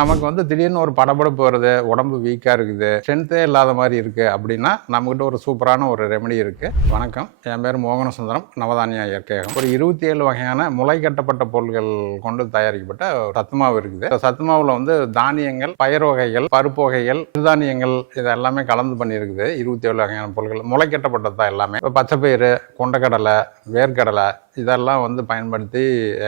நமக்கு வந்து திடீர்னு ஒரு படபடப்பு வருது, உடம்பு வீக்காக இருக்குது, ஸ்ட்ரென்த்தே இல்லாத மாதிரி இருக்குது அப்படின்னா நம்மகிட்ட ஒரு சூப்பரான ஒரு ரெமெடி இருக்குது. வணக்கம், என் பேர் மோகன சுந்தரம், நவதானியா இயற்கையகம். ஒரு 27 வகையான முளை கட்டப்பட்ட பொருட்கள் கொண்டு தயாரிக்கப்பட்ட சத்துமாவு இருக்குது. சத்துமாவில் வந்து தானியங்கள், பயிர் வகைகள், பருப்பு வகைகள், சிறுதானியங்கள் இது எல்லாமே கலந்து பண்ணியிருக்குது. 27 வகையான பொருட்கள் முளை கட்டப்பட்டது தான் எல்லாமே. இப்போ பச்சைப்பயிறு, கொண்டக்கடலை, வேர்க்கடலை இதெல்லாம் வந்து பயன்படுத்தி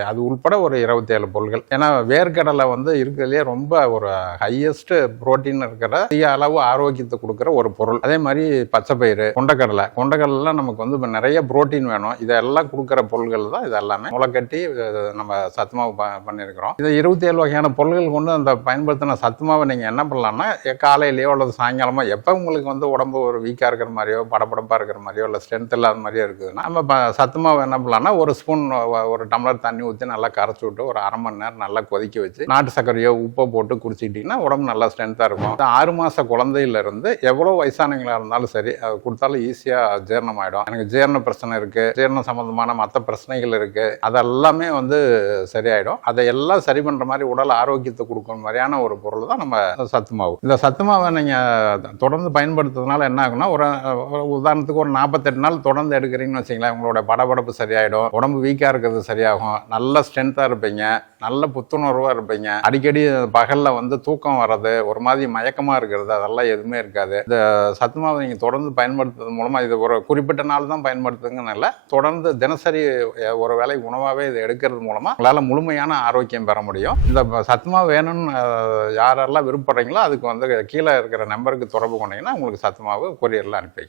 அது உள்பட ஒரு 27 பொருட்கள். ஏன்னா வேர்க்கடலை வந்து இருக்கிறதுலே ரொம்ப ஒரு ஹையஸ்ட் புரோட்டீன் இருக்கிற அதிக அளவு ஆரோக்கியத்தை கொடுக்குற ஒரு பொருள். அதே மாதிரி பச்சைப்பயிறு, கொண்டக்கடலை நமக்கு வந்து இப்போ நிறைய புரோட்டீன் வேணும். இதெல்லாம் கொடுக்குற பொருள்கள் தான் இது எல்லாமே முளைக்கட்டி நம்ம சத்துமாவு பண்ணியிருக்கிறோம். இதை 27 வகையான பொருள்கள் கொண்டு அந்த பயன்படுத்தின சத்துமாவை நீங்கள் என்ன பண்ணலாம்னா காலையிலேயோ அல்லது சாயங்காலமோ எப்போ உங்களுக்கு வந்து உடம்பு ஒரு வீக்காக இருக்கிற மாதிரியோ படபடப்பாக இருக்கிற மாதிரியோ இல்லை ஸ்ட்ரென்த் இல்லாத மாதிரியோ இருக்குதுன்னா நம்ம சத்துமாவை என்ன பண்ணலாம்னா ஒரு ஸ்பூன் ஒரு டம்ளர் தண்ணி ஊற்றி நல்லா கரைச்சி விட்டு ஒரு அரை மணி நேரம் நல்லா கொதிக்க வச்சு நாட்டு சர்க்கரையோ உப்பை போட்டு குடிச்சிக்கிட்டிங்கன்னா உடம்பு நல்லா ஸ்ட்ரென்த்தாக இருக்கும். 6 மாத குழந்தையிலேருந்து எவ்வளோ வயசானவங்களாக இருந்தாலும் சரி அது கொடுத்தாலும் ஈஸியாக ஜீரணம் ஆகிடும். எனக்கு ஜீரண பிரச்சனை இருக்குது, ஜீரணம் சம்மந்தமான மற்ற பிரச்சனைகள் இருக்குது, அதெல்லாமே வந்து சரியாயிடும். அதையெல்லாம் சரி பண்ணுற மாதிரி உடல் ஆரோக்கியத்தை கொடுக்குற மாதிரியான ஒரு பொருள் தான் நம்ம சத்துமாவு. இந்த சத்துமாவை நீங்கள் தொடர்ந்து பயன்படுத்துறதுனால என்ன ஆகுனா ஒரு உதாரணத்துக்கு ஒரு 48 நாள் தொடர்ந்து எடுக்கிறீங்கன்னு வச்சிங்களேன், உங்களோட படபடப்பு சரியாயிடும், உடம்பு வீக்காக இருக்கிறது சரியாகும், நல்ல ஸ்ட்ரென்த்தாக இருப்பீங்க, நல்ல புத்துணர்வாக இருப்பீங்க. அடிக்கடி பகலில் வந்து தூக்கம் வர்றது, ஒரு மாதிரி மயக்கமாக இருக்கிறது அதெல்லாம் எதுவுமே இருக்காது. இந்த சத்துமாவை நீங்கள் தொடர்ந்து பயன்படுத்துறது மூலமாக இது ஒரு குறிப்பிட்ட நாள் தான் பயன்படுத்துங்கன்னு இல்லை, தொடர்ந்து தினசரி ஒரு வேளை உணவாகவே இது எடுக்கிறது மூலமாக உங்களால் முழுமையான ஆரோக்கியம் பெற முடியும். இந்த சத்துமாவு வேணும்னு யாரெல்லாம் விருப்பப்படுறீங்களோ அதுக்கு வந்து கீழே இருக்கிற நம்பருக்கு தொடர்பு கொண்டீங்கன்னா உங்களுக்கு சத்துமாவு கொரியரில் அனுப்பி